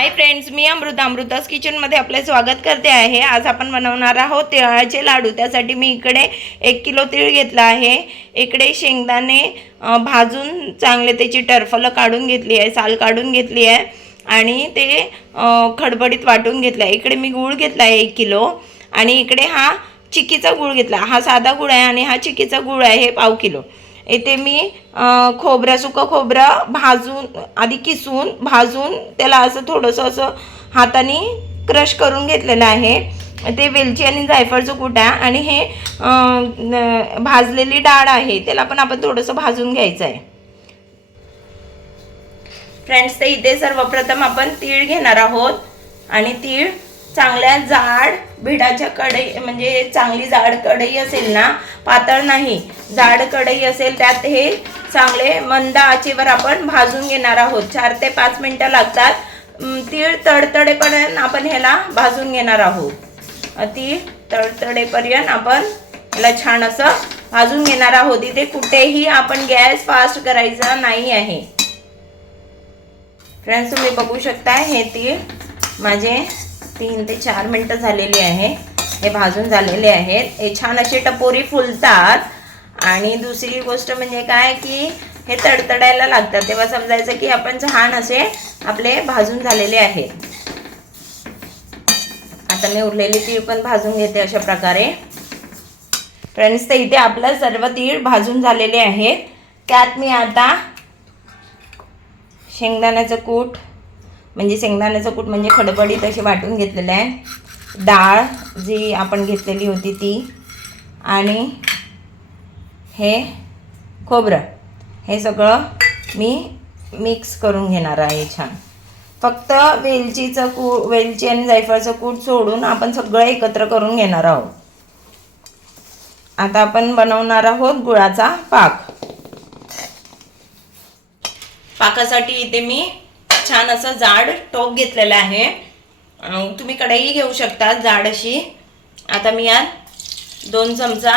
Hi friends, मी अमृतास किचनमध्ये आपले स्वागत करते आहे। आज आपण बनवणार आहोत तिळाचे लाडू। त्यासाठी मी इकडे 1 किलो तीळ घेतला आहे। इकडे शेंगदाणे भाजून चांगले त्याची टरफलं काढून घेतली आहे, साल काढून घेतली आहे आणि ते खडबडीत वाटून घेतला आहे। इकडे मी गूळ घेतला आहे 1 किलो आणि इकडे हा चिक्कीचा गूळ घेतला। हा साधा गूळ आहे आणि हा चिक्कीचा गूळ आहे पाव किलो। इथे मी सुकं खोबरं भाजून आधी किसून भाजून त्याला असं थोडंसं असं हाताने क्रश करून घेतलेलं आहे। ते वेलची आणि जायफळचं कूट आहे आणि हे भाजलेली डाळ आहे, त्याला पण आपण थोडंसं भाजून घ्यायचं आहे। फ्रेंड्स, तर इथे सर्वप्रथम आपण तीळ घेणार आहोत आणि तीळ चांगल्या जाड भिडाच्या कढई, म्हणजे चांगली जाड कढई असेल ना, पातळ नाही, जाड कढई असेल त्यात हे चांगले मंद आचेवर आपण भाजून घेणार आहोत। 4 ते 5 मिनिटं लागतात। तीळ तडतडेपर्यंत आपण ह्याला भाजून घेणार आहोत। तीळ तडतडेपर्यंत आपण ह्याला छान असं भाजून घेणार आहोत। इथे कुठेही आपण गॅस फास्ट करायचा नाही आहे। फ्रेंड्स, तुम्ही बघू शकता हे तीळ माझे 3 ते 4 मिनिटं झालेली आहे, हे भाजून झालेले आहेत। हे छान असे टपोरी फुलतात आणि दुसरी गोष्ट म्हणजे काय की हे तडतडायला लागतात, तेव्हा समजायचं की आपण छान असे आपले भाजून झालेले आहेत। आता मी उरलेली तीळ पण भाजून घेते अशा प्रकारे। फ्रेंड्स, तर इथे आपलं सर्व तीळ भाजून झालेले आहेत। त्यात मी आता शेंगदाण्याचं कूट म्हणजे खडबडीत अशी वाटून घेतलेलं आहे, डाळ जी आपण घेतलेली होती ती, आणि हे खोबरं, हे सगळं मी मिक्स करून घेणार आहे छान। फक्त वेलची आणि जायफळचं कूट सोडून आपण सगळं एकत्र करून घेणार आहोत। आता आपण बनवणार आहोत गुळाचा पाक। पाकासाठी इथे मी छान असं जाड टोप घेतलेला आहे, तुम्ही कढई घेऊ शकता जाड अशी। आता मी यात 2 चमचा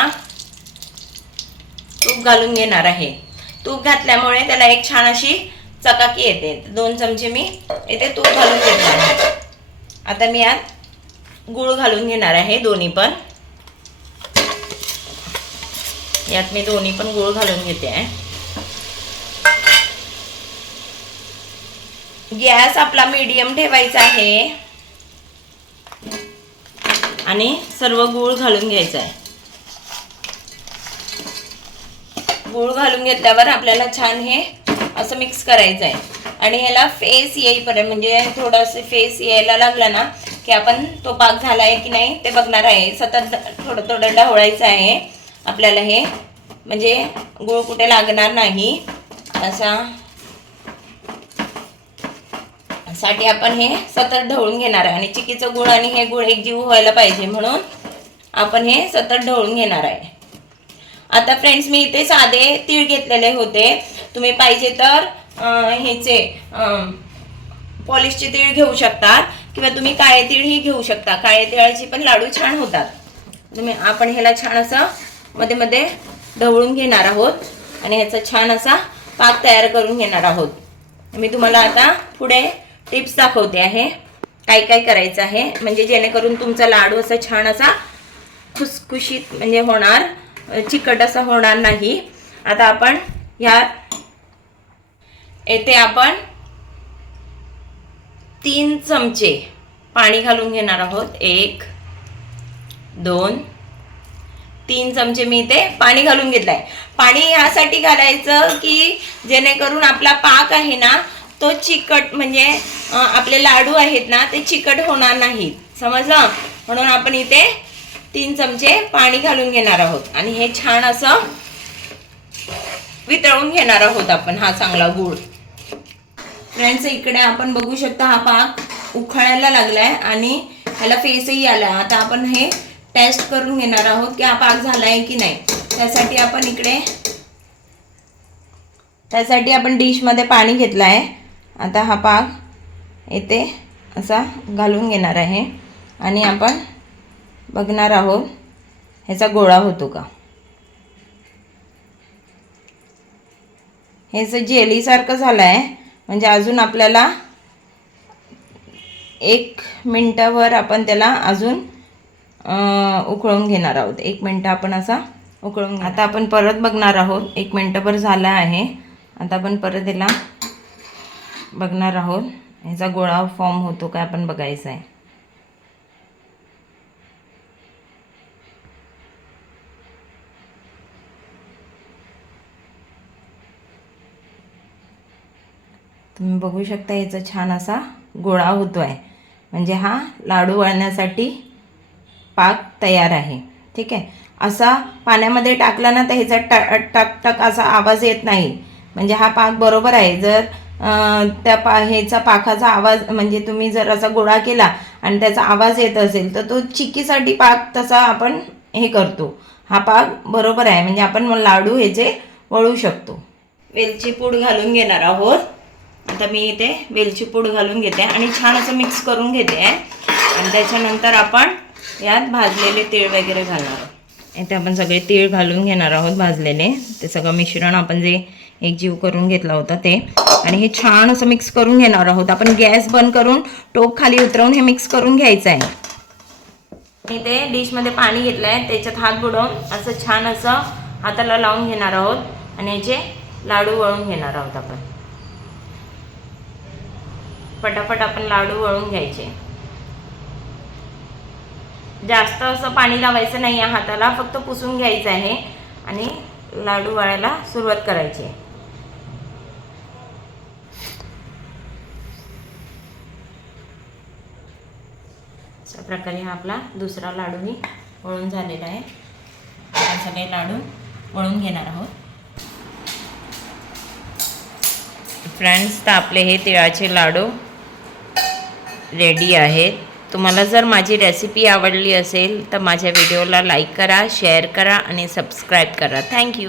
तूप घालून घेणार आहे। तूप घातल्यामुळे त्याला एक छान अशी चकाकी येते। 2 चमचे मी इथे तूप घालून घेतले आहे। आता मी यात गूळ घालून घेणार आहे, दोन्ही पण। यात मी दोन्ही पण गूळ घालून घेते आहे। गॅस आपला मीडियम ठेवायचा आहे आणि सर्व गूळ घालून घ्यायचा आहे। गूळ घालून घेतल्यावर आपल्याला छान हे असं मिक्स करायचं आहे आणि ह्याला फेस येईपर्यंत, म्हणजे थोडंसं फेस यायला लागला ना की आपण तो पाक झाला आहे की नाही ते बघणार आहे। सतत थोडं थोडं ढवळायचं आहे आपल्याला हे, म्हणजे गूळ कुठे लागणार नाही असा साठी आपण हे सतत ढवळून घेणार आहे। आणि चिक्कीचं गूळ आणि हे गूळ एकजीव व्हायला पाहिजे म्हणून आपण हे सतत ढवळून घेणार आहे। आता फ्रेंड्स, मी इथे साधे तीळ घेतलेले होते, तुम्ही पाहिजे तर ह्याचे पॉलिशचे तीळ घेऊ शकता किंवा तुम्ही काळे तीळही घेऊ शकता। काळे तिळाचे पण लाडू छान होतात। आपण ह्याला छान असं मध्ये मध्ये ढवळून घेणार आहोत आणि ह्याचा छान असा पाक तयार करून घेणार आहोत। मी तुम्हाला आता पुढे टिप्स दाखवते आहे काय काय करायचं आहे, म्हणजे जेणेकरून तुमचा लाडू असा छान असा खुसखुशीत म्हणजे होणार, चिकट असा होणार नाही। आता आपण येथे आपण 3 चमचे पाणी घालून घेणार आहोत। 1 2 3 चमचे मी इथे पाणी घालून घेतलंय। पाणी यासाठी घालायचं की जेणेकरून आपला पाक आहे ना तो चिकट, म्हणजे आपले लाडू आहेत ना ते चिकट होणार नाहीत, समजलं? म्हणून आपण इथे 3 चमचे पाणी घालून घेणार आहोत आणि हे छान असं वितळून घेणार आहोत आपण हा चांगला गूळ। फ्रेंड्स, इकडे आपण बघू शकता हा पाक उखळायला लागलाय आणि ह्याला फेसही आलाय। आता आपण हे टेस्ट करून घेणार आहोत की हा पाक झालाय की नाही। त्यासाठी आपण डिशमध्ये पाणी घेतलं आहे। आता हा पाक येथे असा घालून घेणार आहे आणि आपण बघणार आहोत ह्याचा गोळा होतो का। हे जेलीसारखं झालं आहे, म्हणजे अजून आपल्याला 1 मिनटावर आपण त्याला अजून उकळून घेणार आहोत. 1 मिनटं आपण असा उकळून. आता आपण परत बघणार आहोत. 1 मिनटभर झाला आहे. आता आपण परत याला बघणार आहोत. ह्याचा गोळा फॉर्म होतो काय आपण बघायचं आहे. तुम्ही बघू शकता याचा छान असा गोळा होतो आहे. म्हणजे हा लाडू वळण्यासाठी पाक तयार आहे. ठीक आहे. असा पाण्यामध्ये टाकला ना तर ह्याचा टक टक असा आवाज येत नाही. म्हणजे हा पाक बरोबर आहे. जर त्या ह्याचा पाकाचा आवाज म्हणजे तुम्ही जर असा गोळा केला आणि त्याचा आवाज येत असेल तर तो चिक्कीसाठी पाक तसा आपण हे करतो. हा पाक बरोबर आहे. म्हणजे आपण लाडू ह्याचे वळू शकतो. वेलची पूड घालून घेणार आहोत. आता मी इथे वेलची पूड घालून घेते आणि छान असं मिक्स करून घेते आहे. आणि त्याच्यानंतर आपण यात भाजलेले तीळ वगैरे घालणार आहोत. इथे आपण सगळे तीळ घालून घेणार आहोत भाजलेले. ते सगळं मिश्रण आपण जे एकजीव करून घेतला होता ते. आणि हे छान असं मिक्स करून घेणार आहोत. आपण गॅस बंद करून टोप खाली उतरवून हे मिक्स करून घ्यायचं आहे. इथे डिशमध्ये पाणी घेतलं आहे. त्याच्यात हात बुडवून असं छान असं हाताला लावून घेणार आहोत आणि याचे लाडू वळून घेणार आहोत. आपण पटापट आपण लाडू वळून घ्यायचे. जास्त असं पाणी लावायचं नाही आहे हाताला, फक्त पुसून घ्यायचं आहे आणि लाडू वळायला सुरुवात करायची. अशा प्रकारे हा आपला दुसरा लाडूही वळून झालेला आहे. आपण सगळे लाडू वळून घेणार आहोत. फ्रेंड्स, तर आपले हे तिळाचे लाडू रेडी आहेत. तुम्हाला जर माझी रेसिपी आवडली असेल तर माझ्या व्हिडिओला लाईक करा, शेअर करा आणि सबस्क्राईब करा. थँक्यू.